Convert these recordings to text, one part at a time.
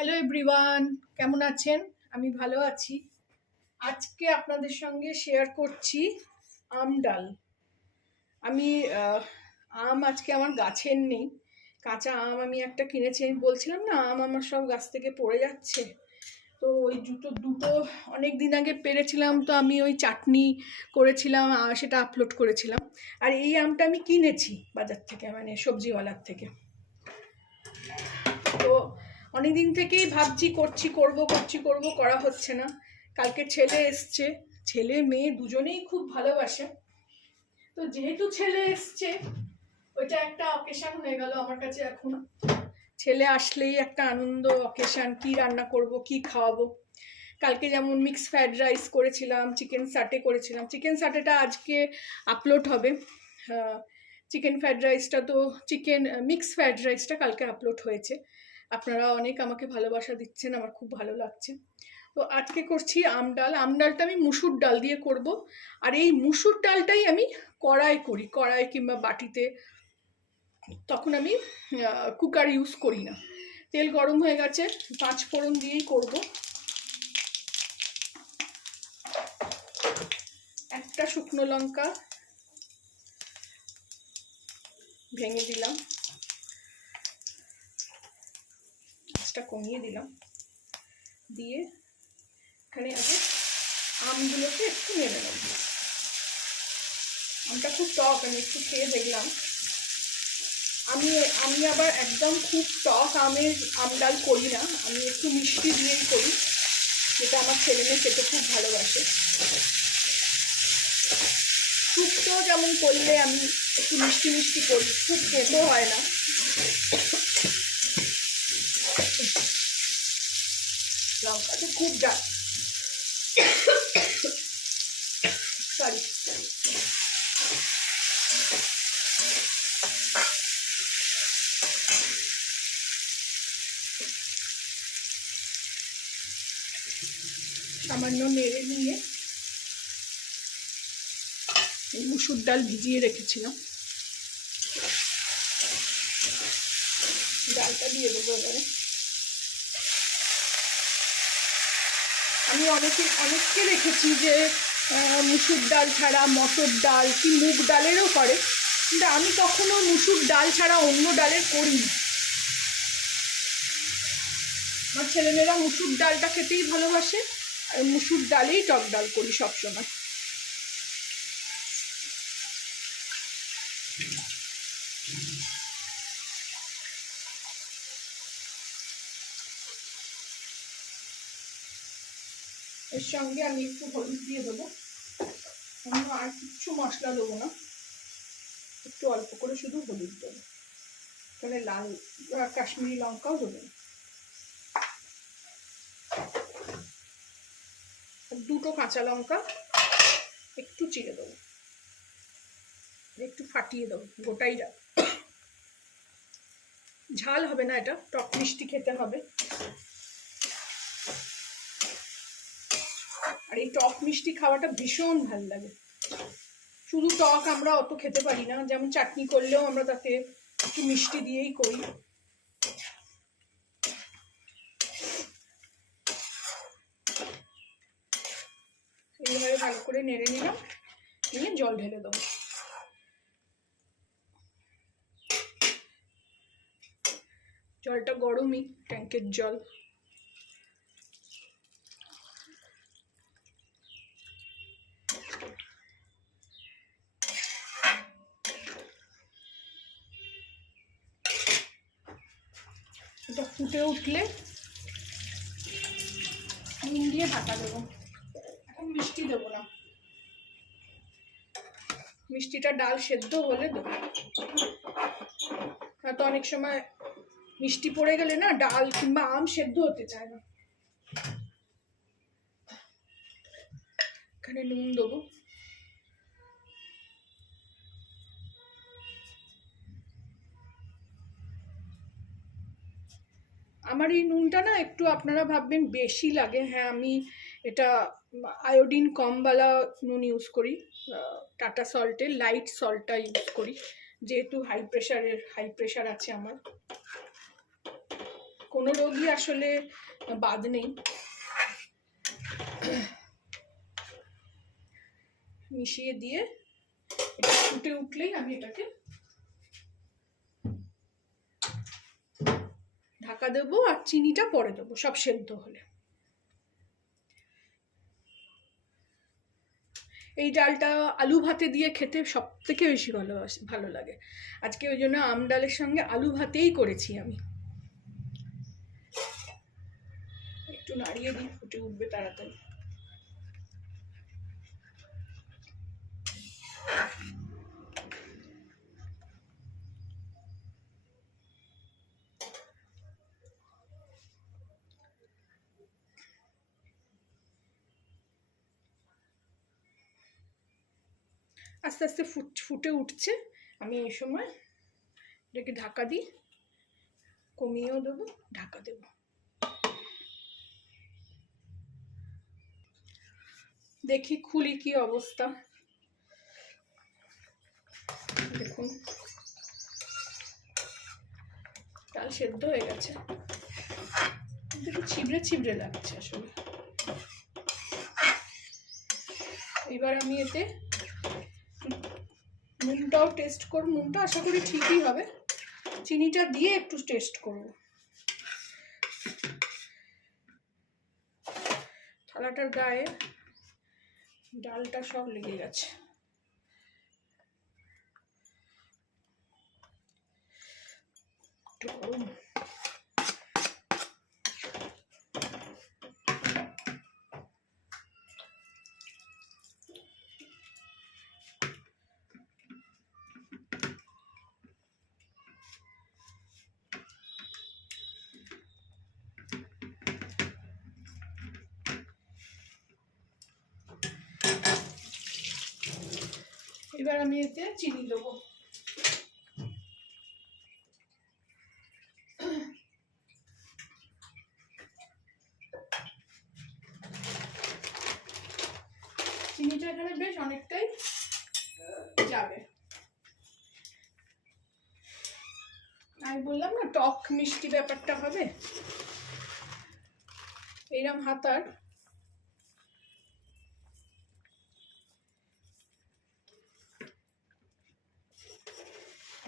Hello everyone, কেমন আছেন? আমি ভালো আছি। আজকে আপনাদের সঙ্গে শেয়ার করছি আম ডাল। আমি আম আজকে আমার গাছের নেই, কাঁচা আম আমি একটা কিনেছি। আমি বলছিলাম না, আম আমার সব গাছ থেকে পড়ে যাচ্ছে। তো ওই দুটো অনেক দিন আগে পেরেছিলাম, তো আমি ওই চাটনি করেছিলাম, সেটা আপলোড করেছিলাম। আর এই আমটা আমি কিনেছি বাজার থেকে, মানে সবজিওয়ালার থেকে। তো অনেকদিন থেকেই ভাবছি করব করা হচ্ছে না। কালকে ছেলে এসছে, ছেলে মেয়ে দুজনেই খুব ভালোবাসে। তো যেহেতু ছেলে এসছে, ওইটা একটা অকেশন হয়ে গেল আমার কাছে। এখন ছেলে আসলেই একটা আনন্দ অকেশন, কি রান্না করব, কি খাওয়াবো। কালকে যেমন মিক্স ফ্রাইড রাইস করেছিলাম, চিকেন সাটে করেছিলাম। চিকেন সাটেটা আজকে আপলোড হবে। চিকেন ফ্রাইড রাইসটা তো মিক্স ফ্রাইড রাইসটা কালকে আপলোড হয়েছে। আপনারা অনেক আমাকে ভালোবাসা দিচ্ছেন, আমার খুব ভালো লাগছে। তো আজকে করছি আম ডালটা আমি মুসুর ডাল দিয়ে করব। আর এই মুসুর ডালটাই আমি কড়াই কিংবা বাটিতে। তখন আমি কুকার ইউজ করি না। তেল গরম হয়ে গেছে, 5 ফোড়ন দিয়েই করব। একটা শুকনো লঙ্কা ভেঙে দিলাম, আঁচটা কমিয়ে দিলাম, দিয়ে এখানে আগে আমগুলোকে একটু নেড়ে নেব। আমটা খুব টক, আমি একটু খেয়ে দেখলাম। আমি আবার একদম খুব টক আম ডাল করি না, আমি একটু মিষ্টি দিয়েই করি, যেটা আমার ছেলে মেয়ে খেতে খুব ভালোবাসে। শুক্তো যেমন করলে আমি একটু মিষ্টি মিষ্টি করি, খুব খেতেও হয় না। লঙ্কাতে খুব ডাল, সরি, সামান্য নেড়ে নিয়ে এই মুসুর ডাল ভিজিয়ে রেখেছিলাম, ডালটা দিয়ে দেবো এবারে। আমি অনেককে দেখেছি যে মুসুর ডাল ছাড়া মটর ডাল কি মুগ ডালেরও করে, কিন্তু আমি কখনো মুসুর ডাল ছাড়া অন্য ডালের করিনি। আমার ছেলেমেয়েরা মুসুর ডালটা খেতেই ভালোবাসে, আর মুসুর ডালেই টক ডাল করি সবসময়। এর সঙ্গে আমি একটু হলুদ দিয়ে দেবো, অন্য আর কিচ্ছু মশলা দেবো না, একটু অল্প করে শুধু হলুদ দেবো। এখানে লাল কাশ্মীরি লঙ্কাও দেবো, দুটো কাঁচা লঙ্কা একটু চিড়ে দেবো, একটু ফাটিয়ে দেবো, গোটাই ডাল। ঝাল হবে না, এটা টক মিষ্টি খেতে হবে। আর এই টক মিষ্টি খাওয়াটা ভীষণ ভালো লাগে। শুধু টক আমরা অত খেতে পারি না, যেমন চাটনি করলেও আমরা তাতে একটু মিষ্টি দিয়েই করি। এইভাবে ভালো করে নেড়ে নিলাম, নিয়ে জল ঢেলে দেবো। জলটা গরমই, ট্যাঙ্কের জল। এটা ফুটে উঠলে নুন দিয়ে ঢাকা দেবো। এখন মিষ্টি দেবো না, মিষ্টিটা ডাল সেদ্ধ হলে দেবো। তো অনেক সময় মিষ্টি পড়ে গেলে না, ডাল কিংবা আম সেদ্ধ হতে চায় না। এখানে নুন দেবো, আমার এই নুনটা না একটু আপনারা ভাববেন বেশি লাগে। হ্যাঁ, আমি এটা আয়োডিন কমওয়ালা নুন ইউজ করি, টাটা সল্টের লাইট সল্টটা ইউজ করি, যেহেতু হাই প্রেশার আছে আমার। কোনো রোগই আসলে বাদ নেই। মিশিয়ে দিয়ে এটা ফুটে উঠলেই আমি এটাকে ঢাকা দেবো, আর চিনিটা পরে দেবো সব সেদ্ধ হলে। এই ডালটা আলু ভাতে দিয়ে খেতে সব থেকে বেশি ভালো লাগে। আজকে ওই জন্য আম ডালের সঙ্গে আলু ভাতেই করেছি আমি। একটু নাড়িয়ে দিই, ফুটে উঠবে তাড়াতাড়ি। আস্তে আস্তে ফুটে উঠছে। আমি এই সময় এটাকে ঢাকা দিই, কমিয়েও দেবো, ঢাকা দেবো। দেখি খুলি কি অবস্থা। দেখুন ডাল সেদ্ধ হয়ে গেছে, একটু ছিবড়ে ছিবড়ে লাগছে আসলে। এবার আমি এতে নুনটাও টেস্ট করব। নুনটা আশা করি ঠিকই হবে, চিনিটা দিয়ে একটু টেস্ট করব। থালাটার গায়ে ডালটা সব লেগে গেছে। গরম। এবার আমি এতে চিনি দেবো। চিনিটা এখানে বেশ অনেকটাই যাবে। আমি বললাম না টক মিষ্টি ব্যাপারটা হবে। এইরকম হাতার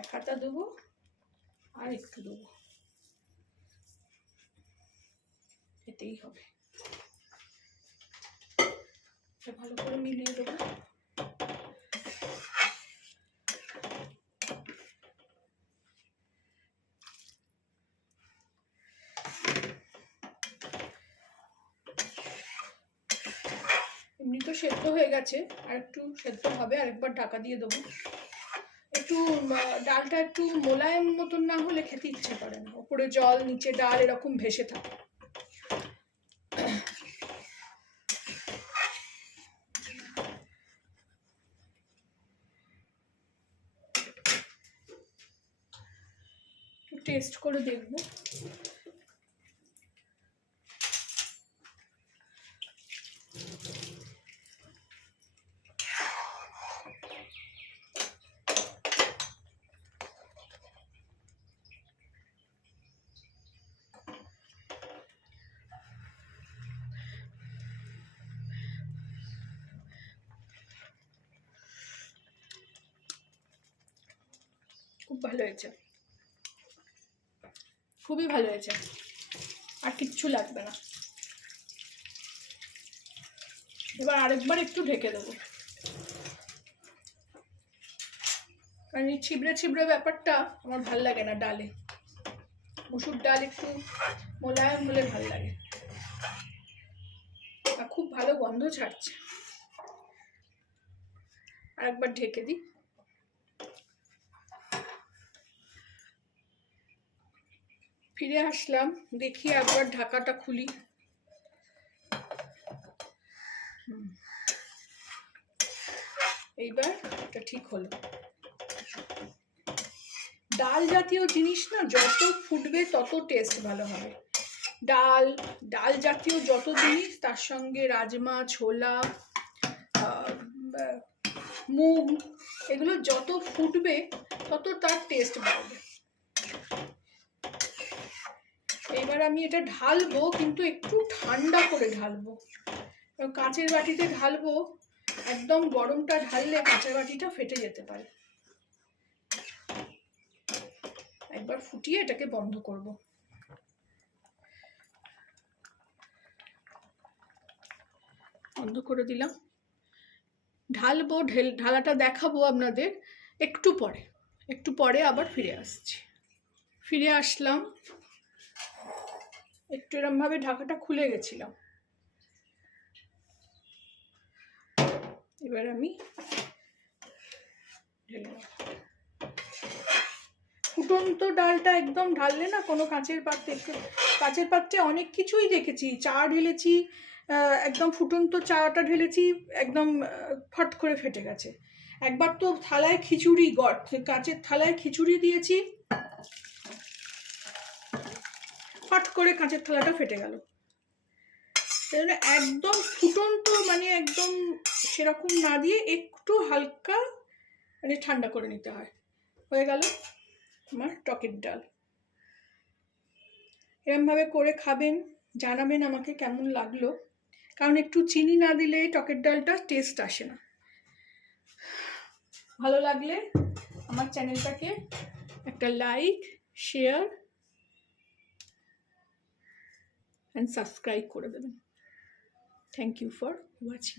এক হাতা দেবো, আর একটু দেবো, এতেই হবে। ভালো করে মিলিয়ে দেবো। এমনি তো সেদ্ধ হয়ে গেছে, আর একটু সেদ্ধ হবে, আরেকবার ঢাকা দিয়ে দেবো। একটু ডালটা একটু মোলায়েম মতন না হলে খেতে ইচ্ছে করে না, উপরে জল নিচে ডাল এরকম ভেসে থাকে। টেস্ট করে দেখবো। খুব ভালো হয়েছে, খুবই ভালো হয়েছে, আর কিচ্ছু লাগবে না। এবার আরেকবার একটু ঢেকে দেবো, কারণ এই ছিবড়ে ছিবড়ে ব্যাপারটা আমার ভাল লাগে না ডালে। মসুর ডাল একটু মোলায়েম হলে ভাল লাগে। আর খুব ভালো গন্ধ ছাড়ছে। আরেকবার ঢেকে দিই। ফিরে আসলাম, দেখি একবার ঢাকাটা খুলি। এইবার এটা ঠিক হলো। ডাল জাতীয় জিনিস না যত ফুটবে তত টেস্ট ভালো হবে। ডাল জাতীয় যত জিনিস, তার সঙ্গে রাজমা, ছোলা, মুগ, এগুলো যত ফুটবে তত তার টেস্ট বাড়বে। এইবার এবার আমি এটা ঢালবো, কিন্তু একটু ঠান্ডা করে ঢালবো। কাঁচের বাটিতে ঢালবো, একদম গরমটা ঢাললে কাঁচের বাটিটা ফেটে যেতে পারে। একবার ফুটিয়ে এটাকে বন্ধ করব। বন্ধ করে দিলাম। ঢালবো, ঢালাটা দেখাবো আপনাদের একটু পরে আবার ফিরে আসছি। ফিরে আসলাম, একটু এরমভাবে ঢাকাটা খুলে গেছিলাম। এবার আমি ঢেলে নেব। ফুটন্ত ডালটা একদম ঢাললে না, কোনো কাঁচের পাত্রে অনেক কিছুই দেখেছি, চা ঢেলেছি, একদম ফুটন্ত চাটা ঢেলেছি, একদম ফট করে ফেটে গেছে। একবার তো থালায় খিচুড়ি, কাঁচের থালায় খিচুড়ি দিয়েছি, ফট করে কাঁচের থালাটা ফেটে গেল। একদম ফুটন্ত মানে একদম সেরকম না দিয়ে একটু হালকা মানে ঠান্ডা করে নিতে হয়। হয়ে গেল আমার টকের ডাল। এরমভাবে করে খাবেন, জানাবেন আমাকে কেমন লাগলো, কারণ একটু চিনি না দিলে টকের ডালটা টেস্ট আসে না। ভালো লাগলে আমার চ্যানেলটাকে একটা লাইক, শেয়ার অ্যান্ড সাবস্ক্রাইব করে দেবেন। Thank you for watching.